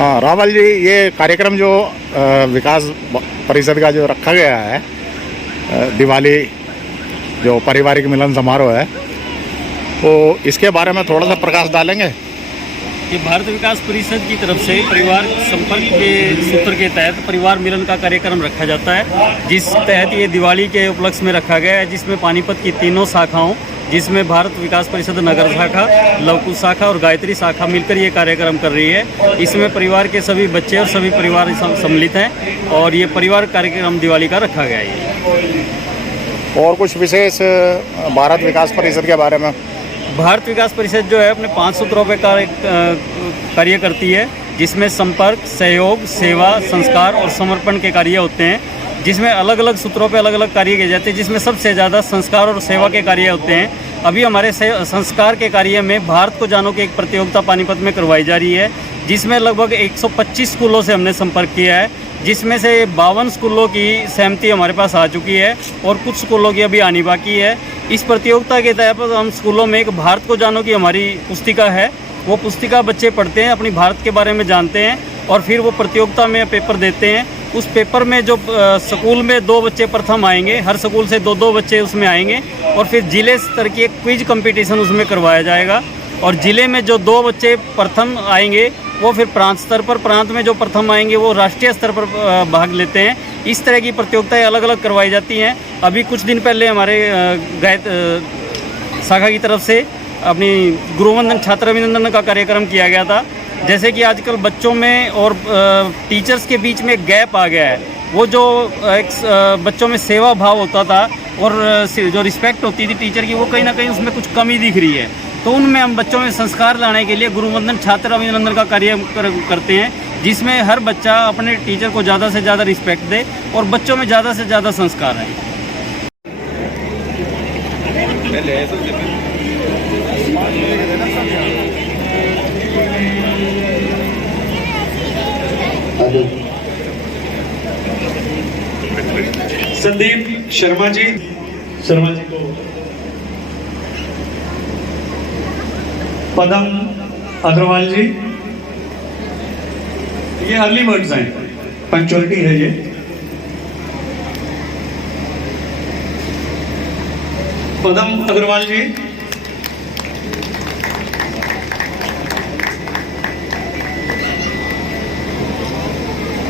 हाँ रावल जी, ये कार्यक्रम जो विकास परिषद का जो रखा गया है, दिवाली जो पारिवारिक मिलन समारोह है, तो इसके बारे में थोड़ा सा प्रकाश डालेंगे। ये भारत विकास परिषद की तरफ से परिवार संपर्क के सूत्र के तहत परिवार मिलन का कार्यक्रम रखा जाता है, जिस तहत ये दिवाली के उपलक्ष्य में रखा गया है, जिसमें पानीपत की तीनों शाखाओं, जिसमें भारत विकास परिषद नगर शाखा, लवकुश शाखा और गायत्री शाखा मिलकर ये कार्यक्रम कर रही है। इसमें परिवार के सभी बच्चे और सभी परिवार सम्मिलित हैं और ये परिवार कार्यक्रम दिवाली का रखा गया है। और कुछ विशेष भारत विकास परिषद के बारे में? भारत विकास परिषद जो है अपने 5 सूत्रों पर कार्य करती है, जिसमें संपर्क, सहयोग, सेवा, संस्कार और समर्पण के कार्य होते हैं, जिसमें अलग अलग सूत्रों पे अलग अलग कार्य किए जाते हैं, जिसमें सबसे ज़्यादा संस्कार और सेवा के कार्य होते हैं। अभी हमारे संस्कार के कार्य में भारत को जानो की एक प्रतियोगिता पानीपत में करवाई जा रही है, जिसमें लगभग 125 स्कूलों से हमने संपर्क किया है, जिसमें से 52 स्कूलों की सहमति हमारे पास आ चुकी है और कुछ स्कूलों की अभी आनी बाकी है। इस प्रतियोगिता के तहत हम स्कूलों में एक भारत को जानो की हमारी पुस्तिका है, वो पुस्तिका बच्चे पढ़ते हैं, अपनी भारत के बारे में जानते हैं और फिर वो प्रतियोगिता में पेपर देते हैं। उस पेपर में जो स्कूल में 2 बच्चे प्रथम आएंगे, हर स्कूल से 2-2 बच्चे उसमें आएंगे और फिर जिले स्तर की एक क्विज कंपटीशन उसमें करवाया जाएगा और जिले में जो 2 बच्चे प्रथम आएंगे वो फिर प्रांत स्तर पर, प्रांत में जो प्रथम आएंगे वो राष्ट्रीय स्तर पर भाग लेते हैं। इस तरह की प्रतियोगिताएं अलग अलग करवाई जाती हैं। अभी कुछ दिन पहले हमारे शाखा की तरफ से अपनी गुरुवंदन छात्र अभिनंदन का कार्यक्रम किया गया था। जैसे कि आजकल बच्चों में और टीचर्स के बीच में गैप आ गया है, वो जो एक बच्चों में सेवा भाव होता था और जो रिस्पेक्ट होती थी टीचर की, वो कहीं ना कहीं उसमें कुछ कमी दिख रही है। तो उनमें हम बच्चों में संस्कार लाने के लिए गुरुवंदन छात्र अभिनंदन का कार्य करते हैं, जिसमें हर बच्चा अपने टीचर को ज़्यादा से ज़्यादा रिस्पेक्ट दे और बच्चों में ज़्यादा से ज़्यादा संस्कार आए। संदीप शर्मा जी को पदम अग्रवाल जी, ये अर्ली बर्ड्स हैं, पंक्चुअलिटी है ये। पदम अग्रवाल जी,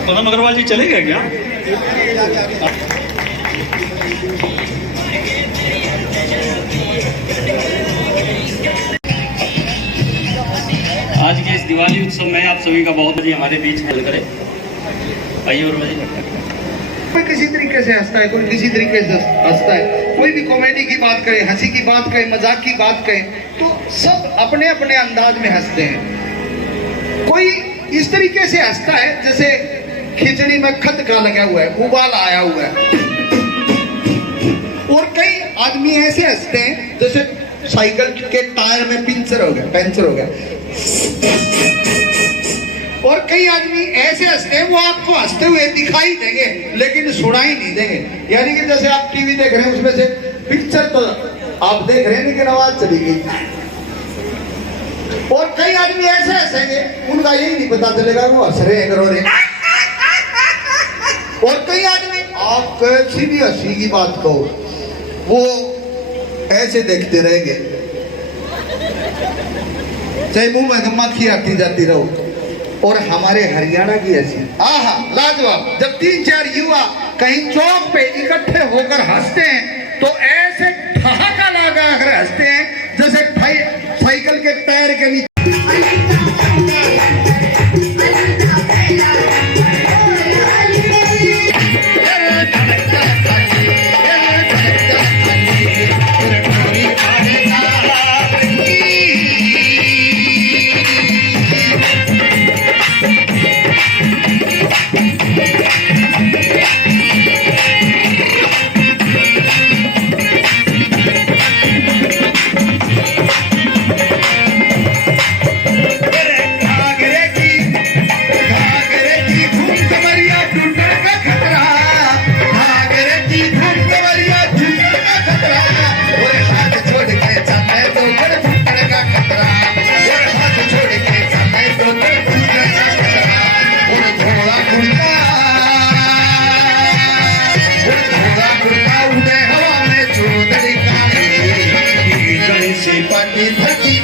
पदम अग्रवाल जी चले गए क्या? आज के इस दिवाली उत्सव में आप सभी का बहुत ही हमारे बीच हेल्प करें। आइए और कोई किसी तरीके से हंसता है, कोई किसी तरीके से हंसता है, कोई भी कॉमेडी की बात करे, हंसी की बात कहे, मजाक की बात कहे, तो सब अपने अपने अंदाज में हंसते हैं। कोई इस तरीके से हंसता है जैसे खिचड़ी में खत का लगा हुआ है, उबाल आया हुआ है। और कई आदमी ऐसे हंसते हैं जैसे साइकिल के टायर में पंचर हो गया। और कई आदमी ऐसे हंसते हैं, वो आपको हंसते हुए दिखाई देंगे लेकिन सुनाई नहीं देंगे। यानी कि जैसे आप टीवी देख रहे हैं, उसमें से पिक्चर तो आप देख रहे हैं लेकिन आवाज चली गई। और कई आदमी ऐसे हंसेंगे, उनका यही नहीं पता चलेगा वो हंस रहे हैं, रो रहे हैं। और कई आदमी आप कैसी भी हंसी की बात कहो, वो ऐसे देखते रहेंगे, चाहे मुंह में मक्खी आती जाती रहो। और हमारे हरियाणा की हंसी आहा लाजवाब। जब 3-4 युवा कहीं चौक पे इकट्ठे होकर हंसते हैं तो ऐसे ठहाका लगा कर हंसते हैं जैसे साइकिल के टायर के नीचे। पट्टी धरती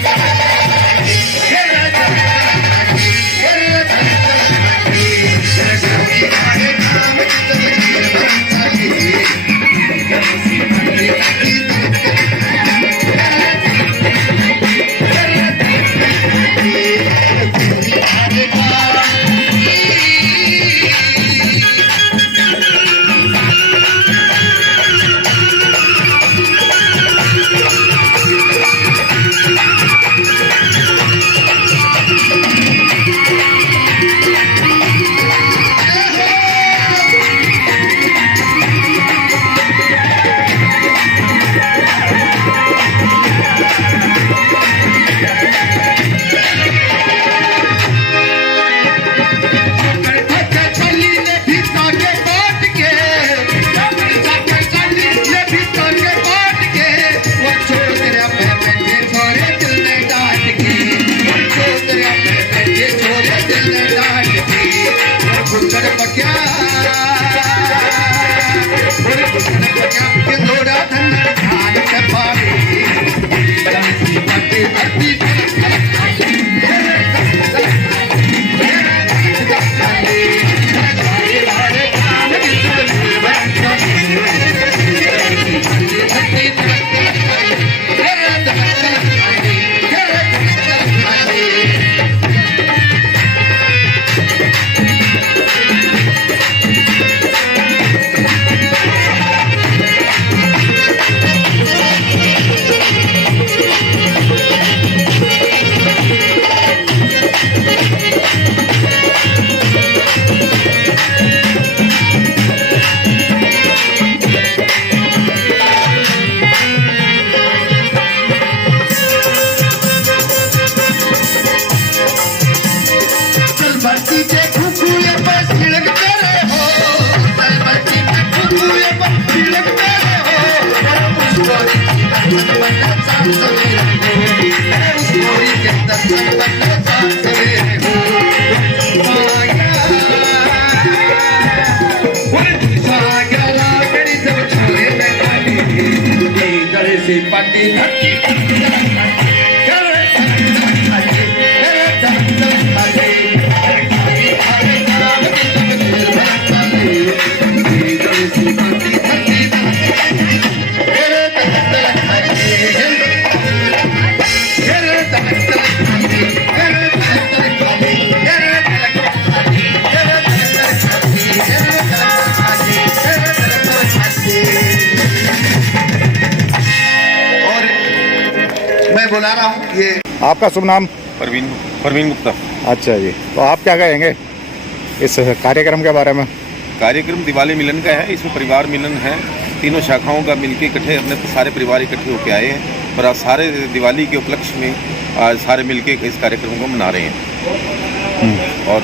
बुला रहा हूँ। ये आपका शुभ नाम? परवीन गुप्ता। अच्छा जी, तो आप क्या कहेंगे इस कार्यक्रम के बारे में? कार्यक्रम दिवाली मिलन का है। इसमें परिवार मिलन है, तीनों शाखाओं का मिलके इकट्ठे अपने सारे परिवार इकट्ठे होकर आए हैं और आज सारे दिवाली के उपलक्ष्य में आज सारे मिलके इस कार्यक्रम को मना रहे हैं। और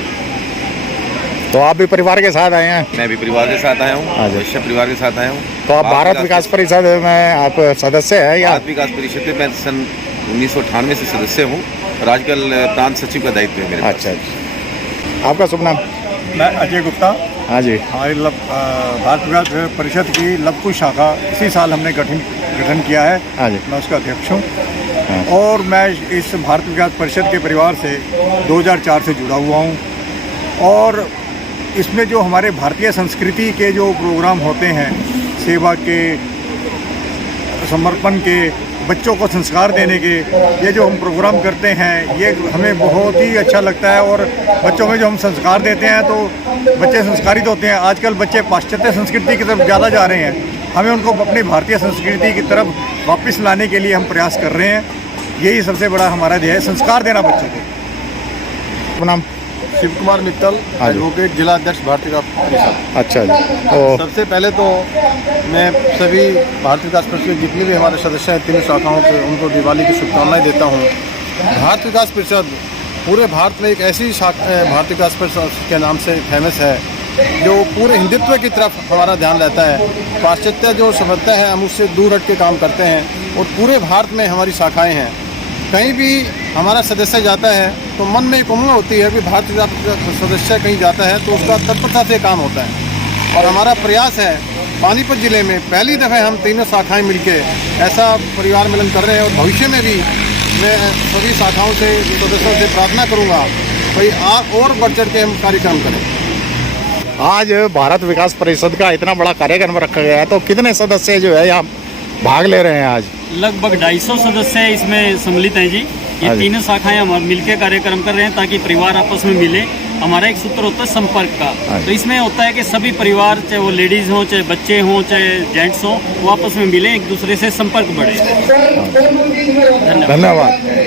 तो आप भी परिवार के साथ आए हैं? मैं भी परिवार के साथ आया हूँ, वैश्य परिवार के साथ आया हूँ। तो आप भारत विकास परिषद में आप सदस्य हैं या? भारत विकास परिषद में मैं सन 1998 से सदस्य हूँ और आजकल प्रांत सचिव का दायित्व है मेरे पास। अच्छा, आपका शुभ नाम? मैं अजय गुप्ता। हाँ जी, हमारी भारत विकास परिषद की लबकुश शाखा इसी साल हमने गठन किया है। हाँ जी, मैं उसका अध्यक्ष हूँ। हाँ। और मैं इस भारत विकास परिषद के परिवार से 2004 से जुड़ा हुआ हूँ। और इसमें जो हमारे भारतीय संस्कृति के जो प्रोग्राम होते हैं, सेवा के, समर्पण के, बच्चों को संस्कार देने के, ये जो हम प्रोग्राम करते हैं ये हमें बहुत ही अच्छा लगता है। और बच्चों में जो हम संस्कार देते हैं तो बच्चे संस्कारित होते हैं। आजकल बच्चे पाश्चात्य संस्कृति की तरफ ज़्यादा जा रहे हैं, हमें उनको अपनी भारतीय संस्कृति की तरफ वापस लाने के लिए हम प्रयास कर रहे हैं। यही सबसे बड़ा हमारा ध्येय है, संस्कार देना बच्चों को। नाम? शिव कुमार मित्तल, एडवोकेट, जिला अध्यक्ष भारत विकास परिषद। अच्छा जी, तो सबसे पहले तो मैं सभी भारत विकास परिषद जितने भी हमारे सदस्य हैं तीनों शाखाओं के, उनको दिवाली की शुभकामनाएं देता हूं। भारत विकास परिषद पूरे भारत में एक ऐसी शाखा भारत विकास परिषद के नाम से फेमस है जो पूरे हिंदुत्व की तरफ हमारा ध्यान रहता है। पाश्चात्य जो सभ्यता है हम उससे दूर हट के काम करते हैं और पूरे भारत में हमारी शाखाएँ हैं। कहीं भी हमारा सदस्य जाता है तो मन में एक उम्मीद होती है कि भारतीय सदस्य कहीं जाता है तो उसका तत्परता से काम होता है। और हमारा प्रयास है पानीपत ज़िले में पहली दफ़े हम तीनों शाखाएं मिलके ऐसा परिवार मिलन कर रहे हैं और भविष्य में भी मैं सभी शाखाओं से सदस्यों से प्रार्थना करूँगा भाई आप और बढ़ चढ़ के हम कार्यक्रम करें। आज भारत विकास परिषद का इतना बड़ा कार्यक्रम रखा गया है, तो कितने सदस्य जो है यहाँ भाग ले रहे हैं आज? लगभग 250 सदस्य इसमें सम्मिलित हैं जी। ये हाँ जी। तीनों शाखाएं हम मिलकर कार्यक्रम कर रहे हैं ताकि परिवार आपस में मिले। हमारा एक सूत्र होता है संपर्क का, हाँ जी। तो इसमें होता है कि सभी परिवार, चाहे वो लेडीज़ हों, चाहे बच्चे हों, चाहे जेंट्स हों, वो आपस में मिलें, एक दूसरे से संपर्क बढ़े। धन्यवाद।